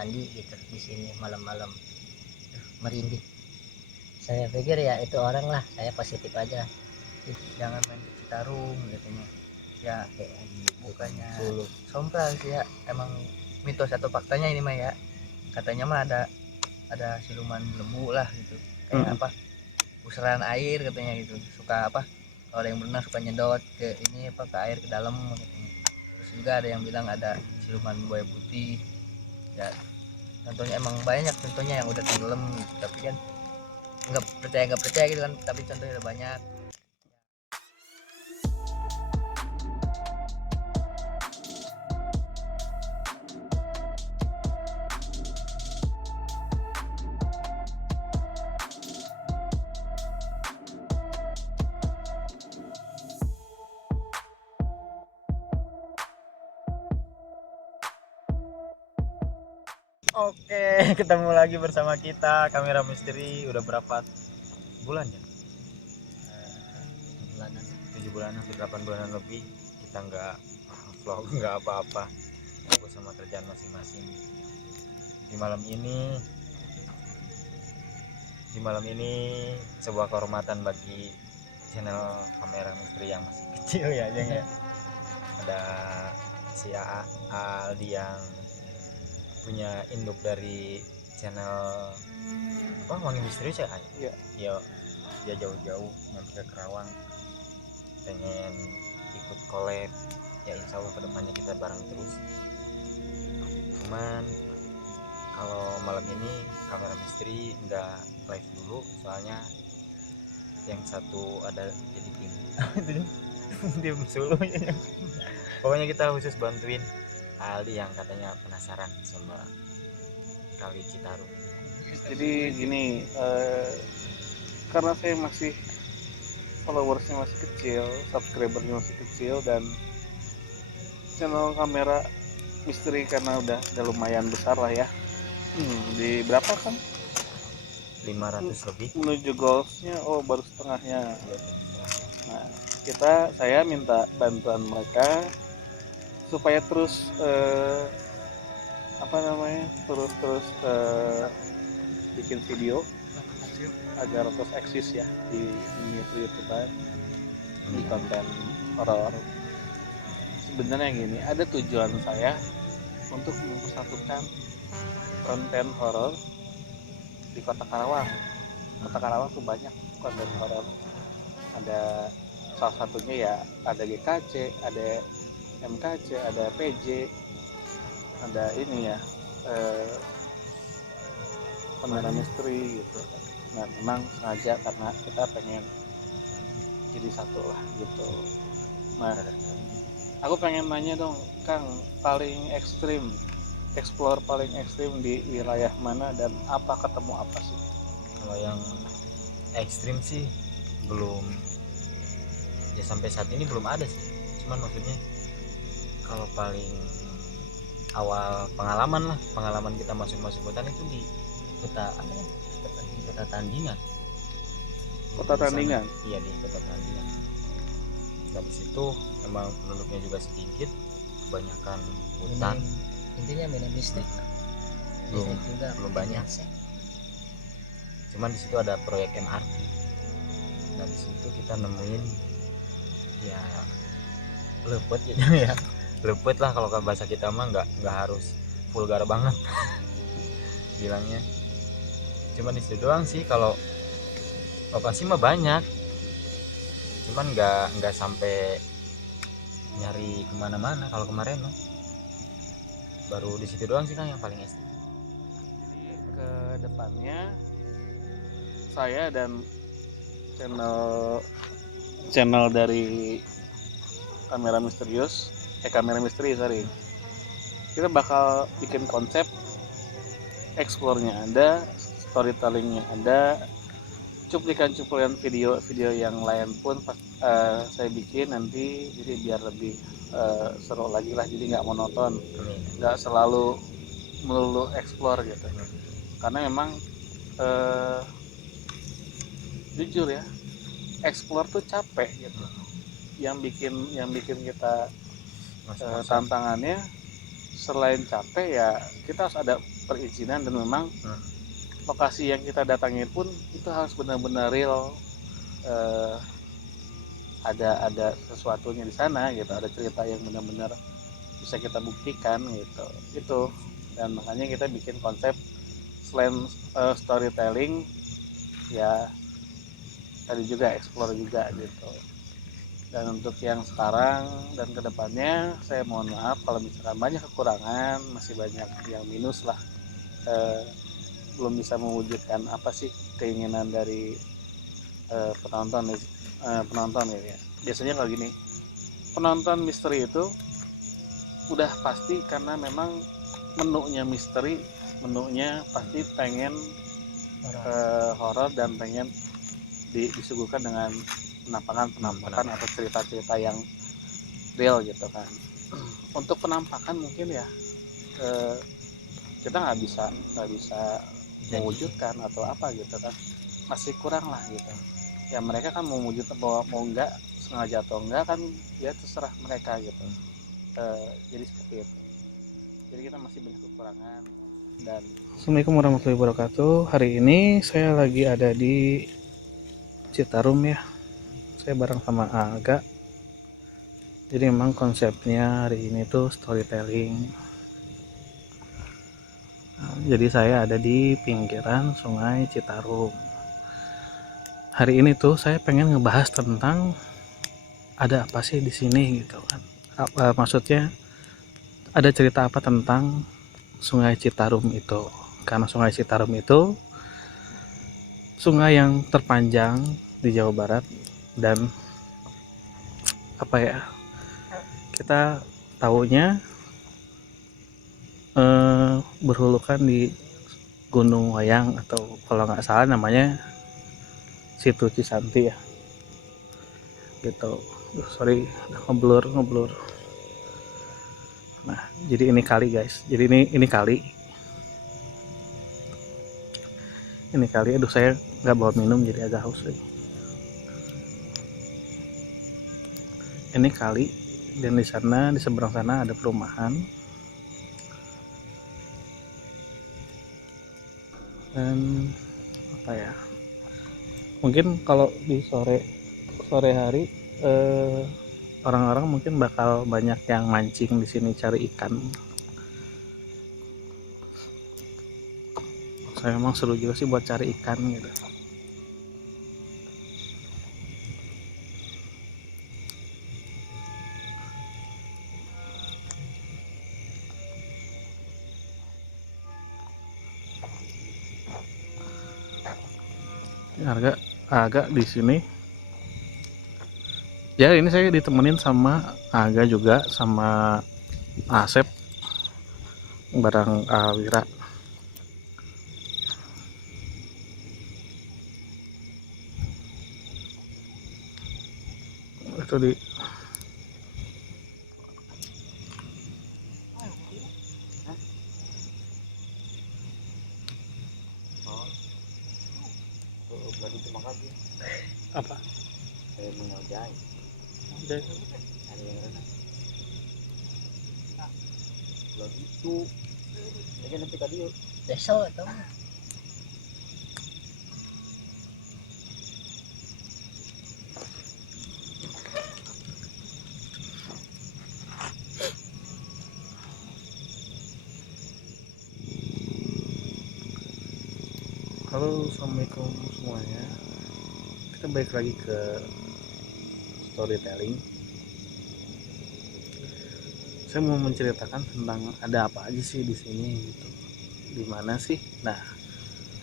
mandi gitu di sini malam-malam. Merinding. Saya pikir ya itu orang lah, saya positif aja. Jangan main ke Citarum katanya. Ya bukannya sompral sih ya, emang mitos atau faktanya ini mah ya. Katanya mah ada siluman lembu lah gitu. Kayak apa? Pusaran air katanya gitu. Suka apa? Kalau ada yang berenang suka nyedot ke ini apa ke air ke dalam katanya. Terus juga ada yang bilang ada siluman buaya putih. Ya, contohnya emang banyak contohnya yang udah tenggelam gitu. Tapi kan nggak percaya gitu kan, tapi contohnya udah banyak. Oke, ketemu lagi bersama kita Kamera Misteri. Udah berapa bulan ya? 7 bulan, hampir 8 bulanan lebih kita nggak vlog, nggak apa-apa, fokus sama kerjaan masing-masing. Di malam ini sebuah kehormatan bagi channel Kamera Misteri yang masih kecil ya, Jeng ya. Ada si Aldi yang punya induk dari channel apa Wangi Misteri ya? Iya. Ya, dia jauh-jauh nyampe ke Kerawang pengen ikut collab, ya insya Allah kedepannya kita bareng terus. Cuman kalau malam ini Kamera Misteri nggak live dulu, soalnya yang satu ada jadi tim tim solo ya. Pokoknya kita khusus bantuin Aldi yang katanya penasaran sama Kali Citarum. Jadi gini, karena saya masih followersnya masih kecil, subscribernya masih kecil, dan channel Kamera Misteri karena udah lumayan besar lah ya. Di berapa kan? 500 lebih Menuju goalsnya, oh baru setengahnya. Nah, saya minta bantuan mereka supaya terus terus bikin video agar terus eksis ya di YouTube, di konten horor. Sebenarnya gini, ada tujuan saya untuk mempersatukan konten horor di Kota Karawang. Kota Karawang tuh banyak konten horor. Ada salah satunya ya ada GKC, ada MKC, ada PJ, ada ini ya Kamera Misteri gitu. Nah, memang sengaja karena kita pengen jadi satu lah gitu. Nah, aku pengen nanya dong, Kang, paling ekstrim, explore paling ekstrim di wilayah mana dan ketemu apa sih? Kalau yang ekstrim sih belum, ya sampai saat ini belum ada sih. Cuman maksudnya kalau paling awal pengalaman kita masuk hutan itu di kota apa ya? Kota Tandingan. Kota Tandingan? Iya, di Kota Tandingan. Dan di situ emang penduduknya juga sedikit, kebanyakan hutan. Intinya minim listrik. Belum banyak. Cuman di situ ada proyek MRT. Dan di situ kita nemuin ya lepet gitu ya. Lepet lah kalau bahasa kita mah, nggak harus vulgar banget bilangnya. Cuman di situ doang sih, kalau lokasi mah banyak, cuman nggak sampai nyari kemana-mana. Kalau kemarin mah baru di situ doang sih Kang yang paling ekstrim. Ke depannya saya dan channel dari Kamera Misteri, kita bakal bikin konsep explore-nya ada, storytelling-nya ada, cuplikan-cuplikan video yang lain pun saya bikin nanti, jadi biar lebih seru lagi lah, jadi nggak monoton, nggak selalu melulu explore gitu. Karena memang jujur ya, explore tuh capek gitu. Yang bikin kita tantangannya selain capek ya kita harus ada perizinan, dan memang lokasi yang kita datangi pun itu harus benar-benar real, ada sesuatunya di sana gitu, ada cerita yang benar-benar bisa kita buktikan gitu itu. Dan makanya kita bikin konsep selain storytelling ya tadi juga explore juga gitu. Dan untuk yang sekarang dan kedepannya saya mohon maaf kalau misalkan banyak kekurangan, masih banyak yang minus lah, belum bisa mewujudkan apa sih keinginan dari penonton ya. Biasanya kalau gini, penonton misteri itu udah pasti karena memang menunya misteri, menunya pasti pengen horor dan pengen disuguhkan dengan penampakan atau cerita-cerita yang real gitu kan. Untuk penampakan mungkin ya kita nggak bisa mewujudkan atau apa gitu kan, masih kurang lah gitu ya. Mereka kan mau mewujudkan bahwa mau nggak sengaja atau enggak kan ya terserah mereka gitu. Jadi seperti itu, jadi kita masih banyak kekurangan. Dan Assalamualaikum warahmatullahi wabarakatuh. Hari ini saya lagi ada di Citarum ya, saya bareng sama Aga. Jadi memang konsepnya hari ini tuh storytelling. Jadi saya ada di pinggiran Sungai Citarum. Hari ini tuh saya pengen ngebahas tentang ada apa sih di sini gitu kan. Maksudnya ada cerita apa tentang Sungai Citarum itu. Karena Sungai Citarum itu sungai yang terpanjang di Jawa Barat, dan apa ya, kita tahunya berhulukan di Gunung Wayang, atau kalau nggak salah namanya Situ Cisanti ya gitu. Sorry ngeblur. Nah jadi ini kali guys, jadi ini kali. Aduh saya nggak bawa minum jadi agak haus lagi. Ini kali, dan di sana, di seberang sana ada perumahan. Dan apa ya, mungkin kalau di sore hari orang-orang mungkin bakal banyak yang mancing di sini cari ikan. Saya emang seru juga sih buat cari ikan gitu. Agak di sini. Ya ini saya ditemenin sama Aga juga, sama Asep bareng Wira. Itu di apa? Saya mengajai. Ada yang renang. Lagi itu. Lagi nanti tadi yuk. Besok itu halo, assalamualaikum semuanya. Kita balik lagi ke storytelling. Saya mau menceritakan tentang ada apa aja sih di sini gitu. Di mana sih? Nah,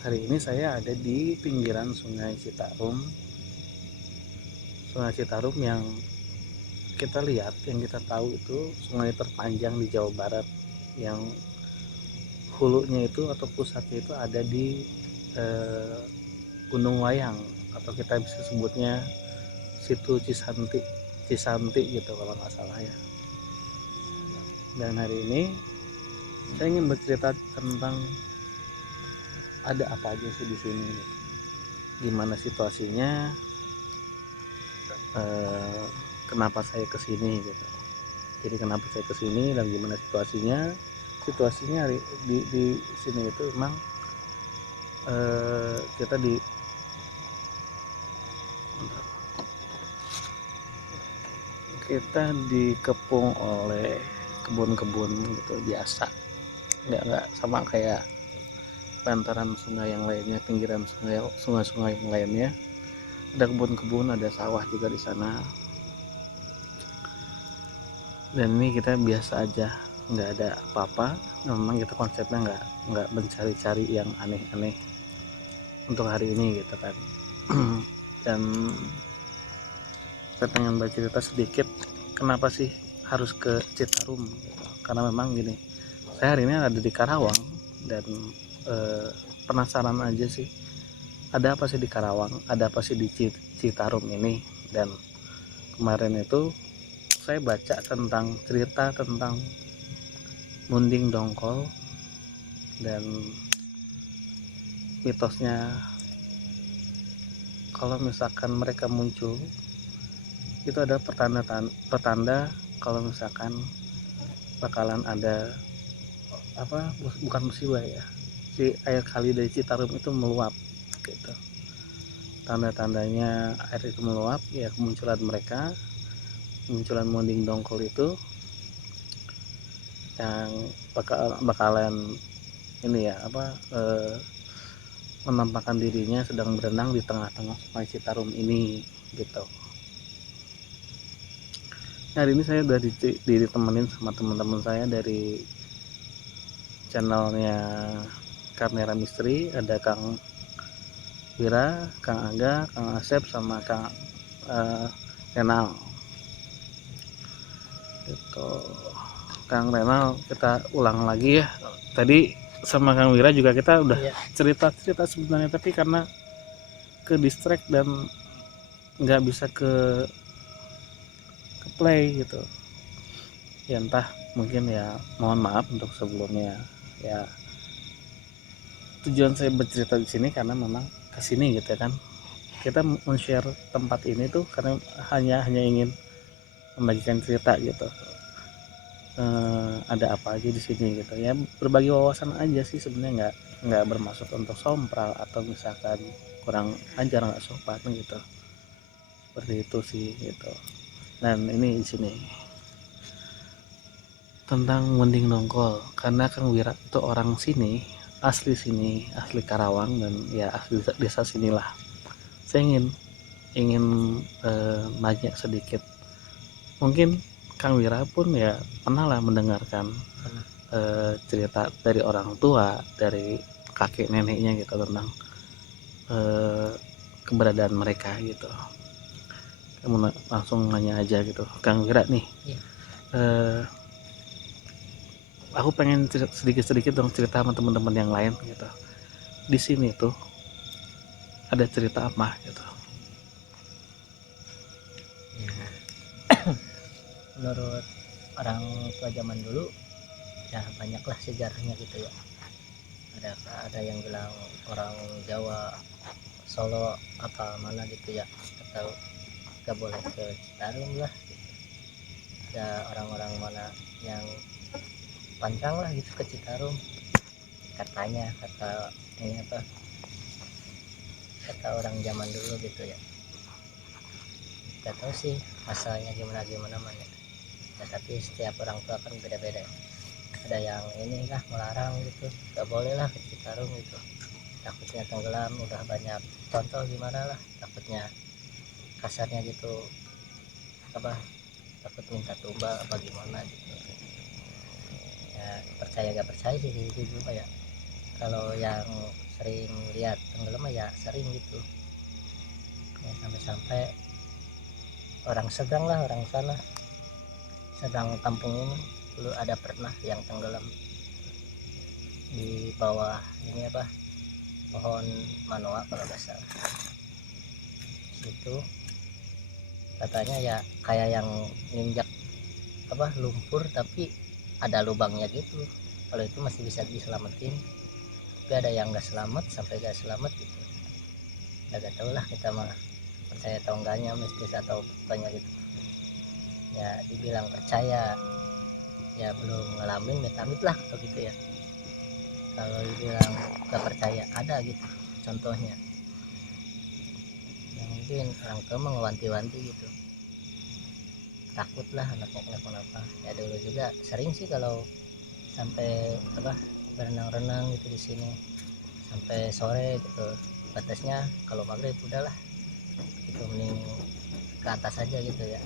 hari ini saya ada di pinggiran Sungai Citarum. Sungai Citarum yang kita lihat, yang kita tahu itu sungai terpanjang di Jawa Barat, yang hulunya itu atau pusatnya itu ada di Gunung Wayang, atau kita bisa sebutnya Situ Cisanti gitu kalau nggak salah ya. Dan hari ini saya ingin bercerita tentang ada apa aja sih di sini, gimana situasinya, kenapa saya kesini gitu. Jadi kenapa saya kesini dan gimana situasinya. Di sini itu emang kita dikepung oleh kebun-kebun gitu biasa, nggak sama kayak bantaran sungai yang lainnya, pinggiran sungai yang lainnya. Ada kebun-kebun, ada sawah juga di sana. Dan ini kita biasa aja, nggak ada apa-apa. Memang kita konsepnya nggak mencari-cari yang aneh-aneh untuk hari ini gitu kan. Dan saya pengen bercerita sedikit kenapa sih harus ke Citarum gitu. Karena memang gini, saya hari ini ada di Karawang dan penasaran aja sih, ada apa sih di Karawang, ada apa sih di Citarum ini. Dan kemarin itu saya baca tentang cerita tentang Munding Dongkol dan mitosnya kalau misalkan mereka muncul itu ada petanda kalau misalkan bakalan ada apa, bukan musibah ya, si air kali dari Citarum itu meluap gitu. Tanda-tandanya air itu meluap ya kemunculan Munding Dongkol itu yang bakalan ini ya apa, menampakkan dirinya sedang berenang di tengah-tengah sungai Citarum ini gitu. Hari ini saya udah ditemenin sama teman-teman saya dari channelnya Kamera Misteri. Ada Kang Wira, Kang Angga, Kang Asep, sama Kang Renal itu. Kang Renal kita ulang lagi ya, tadi sama Kang Wira juga kita udah cerita sebenarnya, tapi karena ke distract dan nggak bisa ke play gitu ya, entah mungkin ya, mohon maaf untuk sebelumnya ya. Tujuan saya bercerita di sini karena memang kesini gitu kan, kita men-share tempat ini tuh karena hanya ingin membagikan cerita gitu. Ada apa aja di sini gitu ya, berbagi wawasan aja sih sebenarnya, nggak bermaksud untuk sompral atau misalkan kurang ajar, nggak sopan gitu, seperti itu sih gitu. Dan ini di sini tentang Munding Dongkol karena Kang Wira itu orang sini, asli Karawang, dan ya asli desa sinilah. Saya ingin nanya sedikit, mungkin Kang Wira pun ya pernah lah mendengarkan cerita dari orang tua, dari kakek neneknya gitu tentang keberadaan mereka gitu. Kamu langsung nanya aja gitu, Kang Wira nih. Aku pengen sedikit dong cerita sama teman-teman yang lain gitu. Di sini tuh ada cerita apa gitu? Menurut orang tua zaman dulu ya banyaklah sejarahnya gitu ya. Ada yang bilang orang Jawa Solo apa mana gitu ya, atau gak boleh ke Citarum lah gitu. Ada orang-orang mana yang pantang lah gitu ke Citarum, katanya, kata ini apa, kata orang zaman dulu gitu ya. Gak tahu sih masalahnya gimana mana ya, tapi setiap orang tua kan beda-beda ya. Ada yang ini lah melarang gitu, gak boleh lah ke Citarum gitu, takutnya tenggelam. Udah banyak contoh gimana lah, takutnya kasarnya gitu apa, takut minta tumbal apa gimana gitu ya. Percaya gak percaya sih itu juga ya. Kalau yang sering lihat tenggelam ya sering gitu ya, sampai orang Segang lah, orang sana Segang kampung ini dulu ada pernah yang tenggelam di bawah ini apa, pohon manoa kalau nggak salah. Itu katanya ya kayak yang nginjak apa, lumpur tapi ada lubangnya gitu. Kalau itu masih bisa diselamatin, tapi ada yang nggak selamat, sampai nggak selamat gitu ya. Gak tau lah kita mah percaya atau enggaknya, mistis atau apanya gitu ya dibilang percaya ya belum ngalamin amit lah atau gitu ya. Kalau dibilang gak percaya ada gitu contohnya yang mungkin orang tua mewanti-wanti gitu, takut lah anaknya kenapa-napa. Ya dulu juga sering sih kalau sampai apa berenang-renang gitu di sini sampai sore gitu, batasnya kalau maghrib udahlah itu mending ke atas aja gitu ya.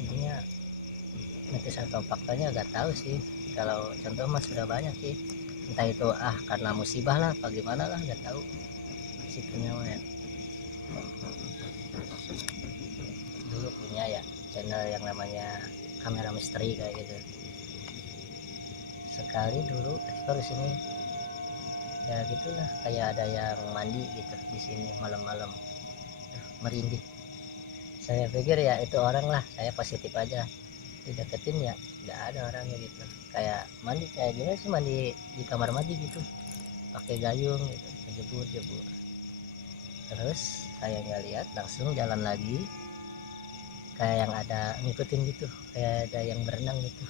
Intinya mitos atau faktanya gak tahu sih, kalau contoh mas sudah banyak sih, entah itu karena musibah lah bagaimana lah gak tahu situnya mah ya. Dulu punya ya channel yang namanya kamera misteri kayak gitu, sekali dulu ekspor di sini ya gitulah, kayak ada yang mandi gitu di sini malam-malam. Merinding, saya pikir ya itu orang lah, saya positif aja, dideketin ya nggak ada orangnya gitu, kayak mandi kayak gimana sih, mandi di kamar mandi gitu pakai gayung gitu, jebur. Terus saya nggak lihat, langsung jalan lagi, kayak yang ada ngikutin gitu, kayak ada yang berenang gitu.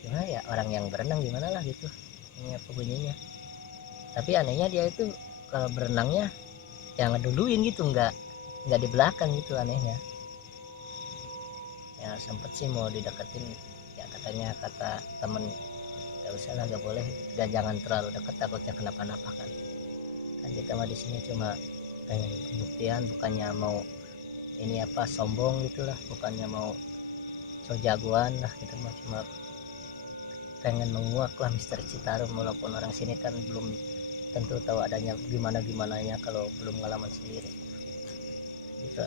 Gimana ya, orang yang berenang gimana lah gitu ini apa bunyinya. Tapi anehnya dia itu kalau berenangnya yang ngeduluin gitu, nggak di belakang gitu anehnya. Ya sempet sih mau dideketin ya, katanya kata temen nggak usah lah, nggak boleh, jangan terlalu deket takutnya kenapa-napa kan kita mah di sini cuma pengen pembuktian, bukannya mau ini apa sombong gitulah, bukannya mau so jagoan lah, kita mah cuma pengen menguak lah misteri Citarum, walaupun orang sini kan belum tentu tahu adanya gimananya kalau belum ngalaman sendiri gitu.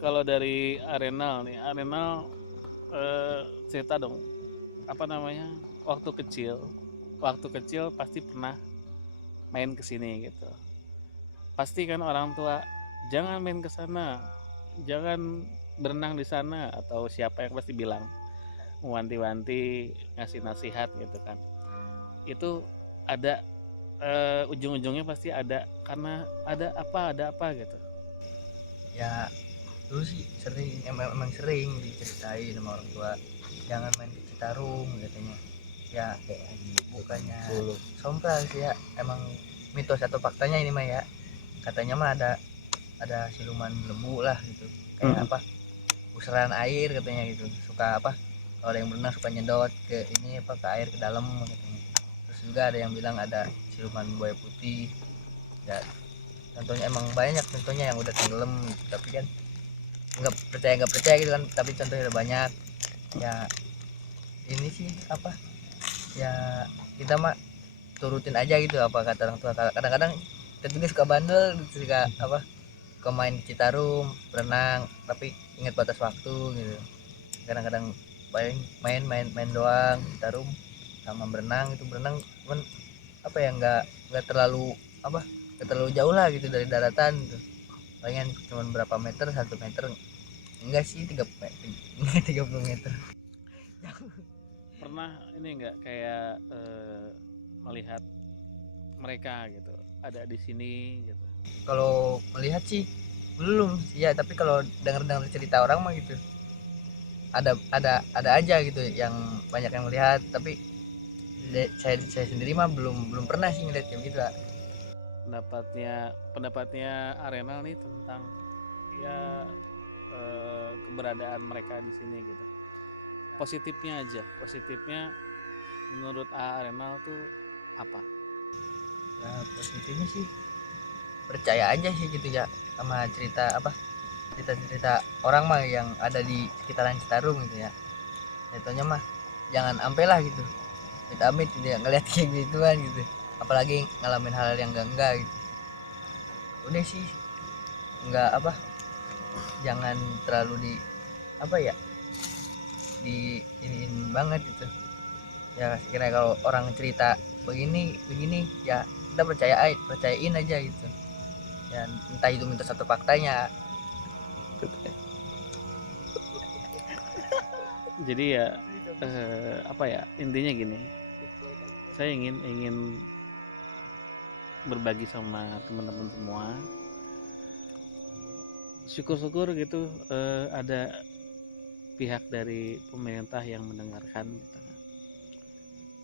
Kalau dari Arenal nih, Arenal cerita dong, apa namanya, waktu kecil pasti pernah main ke sini gitu. Pasti kan orang tua jangan main ke sana, jangan berenang di sana, atau siapa yang pasti bilang, mewanti-wanti, ngasih nasihat gitu kan. Itu ada ujung-ujungnya pasti ada, karena ada apa gitu. Ya dulu sih sering, emang sering diceritain sama orang tua jangan main ke Citarum katanya ya, kayak bukannya dulu sompral sih ya, emang mitos atau faktanya ini mah ya, katanya mah ada siluman lembu lah gitu, kayak apa pusaran air katanya gitu, suka apa kalau ada yang berenang suka nyedot ke ini apa ke air ke dalam katanya. Terus juga ada yang bilang ada siluman buaya putih ya, contohnya emang banyak contohnya yang udah tenggelam gitu. Tapi kan nggak percaya gitu kan, tapi contohnya udah banyak ya. Ini sih apa ya, kita mah turutin aja gitu apa kata orang tua. Kadang-kadang kita juga suka bandel gitu, suka apa ke main Citarum berenang tapi ingat batas waktu gitu. Kadang-kadang paling main doang Citarum sama berenang, itu berenang cuman apa ya, nggak terlalu apa, nggak terlalu jauh lah gitu dari daratan gitu, palingan cuman berapa meter, 1 meter, enggak sih 30 meter. Pernah ini enggak kayak melihat mereka gitu ada di sini gitu? Kalau melihat sih belum ya, tapi kalau dengar cerita orang mah gitu ada aja gitu yang banyak yang melihat, tapi saya sendiri mah belum pernah sih ngeliat kayak gitu lah. Pendapatnya Arenal nih tentang ya keberadaan mereka di sini gitu. Positifnya menurut Arenal tuh apa? Ya positifnya sih percaya aja sih gitu ya sama cerita orang mah yang ada di sekitaran Citarum gitu ya. Contohnya mah jangan ampe lah gitu, amit tidak ngeliat kayak gituan gitu, apalagi ngalamin hal yang enggak gitu. Udah sih nggak apa, jangan terlalu di apa ya, di iniin banget gitu ya. Kira kalau orang cerita begini begini ya kita percayain aja gitu ya, entah itu mitos satu faktanya. Jadi ya apa ya, intinya gini, saya ingin berbagi sama teman-teman semua syukur-syukur gitu ada pihak dari pemerintah yang mendengarkan gitu.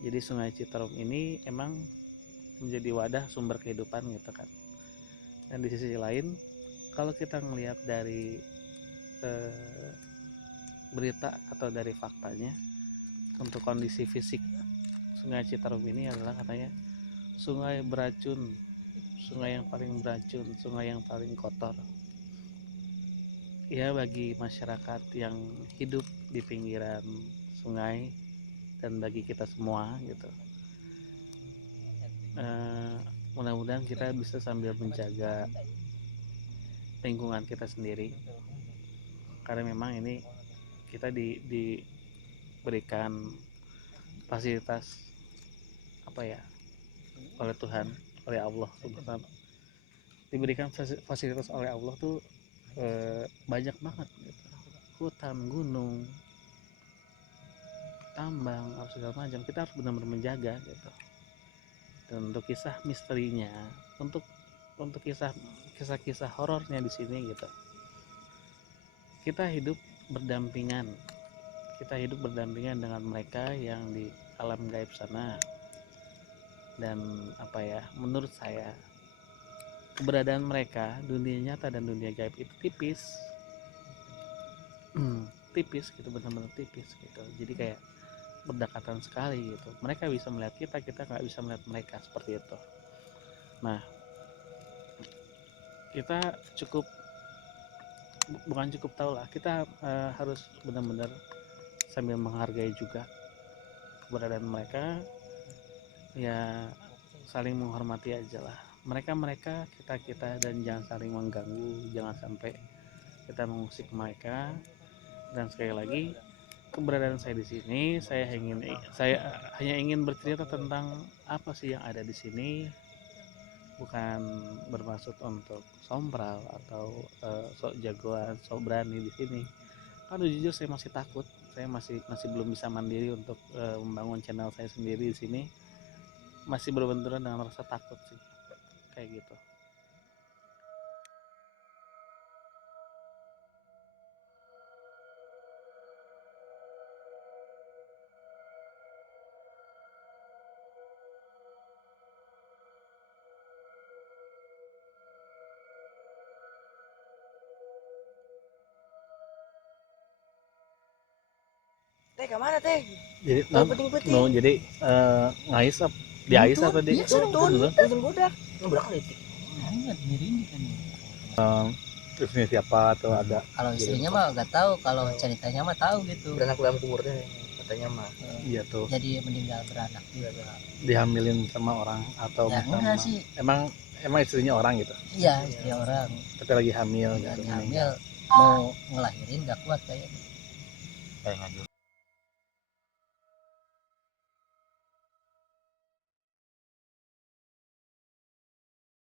Jadi Sungai Citarum ini emang menjadi wadah sumber kehidupan gitu kan. Dan di sisi lain kalau kita melihat dari berita atau dari faktanya, untuk kondisi fisik Sungai Citarum ini adalah katanya sungai beracun, sungai yang paling beracun, sungai yang paling kotor. Ya, bagi masyarakat yang hidup di pinggiran sungai dan bagi kita semua gitu, mudah-mudahan kita bisa sambil menjaga lingkungan kita sendiri, karena memang ini kita diberikan fasilitas apa ya oleh Tuhan, oleh Allah subhanahu, diberikan fasilitas oleh Allah tuh banyak banget gitu. Hutan, gunung, tambang, segala macam, kita harus benar-benar menjaga gitu. Dan untuk kisah misterinya, untuk kisah-kisah horornya di sini gitu, kita hidup berdampingan dengan mereka yang di alam gaib sana. Dan apa ya, menurut saya keberadaan mereka, dunia nyata dan dunia gaib itu tipis tipis gitu, benar-benar tipis gitu. Jadi kayak berdekatan sekali gitu. Mereka bisa melihat kita, kita nggak bisa melihat mereka, seperti itu. Nah, kita bukan cukup tahu lah, kita harus benar-benar sambil menghargai juga keberadaan mereka, ya saling menghormati aja lah mereka, kita, dan jangan saling mengganggu, jangan sampai kita mengusik mereka. Dan sekali lagi, keberadaan saya di sini, saya hanya ingin bercerita tentang apa sih yang ada di sini, bukan bermaksud untuk sombral atau sok jagoan, sok berani di sini. Karena jujur saya masih takut, saya masih belum bisa mandiri untuk membangun channel saya sendiri di sini, masih berbenturan dengan rasa takut sih, kayak gitu. Teh kemana teh? Jadi Penting-penting. jadi ngais apa di ais apa di Iya, tuntun budak. Budak politik. Ingat mirindi kan ya. istrinya siapa atau ada? Kalau istrinya mah nggak tahu, kalau ceritanya mah tahu gitu. Beranak dalam kumurnya katanya mah. Iya tuh, Jadi meninggal beranak juga. dihamilin sama orang atau Ya sama, enggak sih. emang istrinya orang gitu, Iya, istri orang. tapi lagi hamil gitu, Lagi hamil mau ngelahirin nggak kuat kayaknya. Kayak ngajur.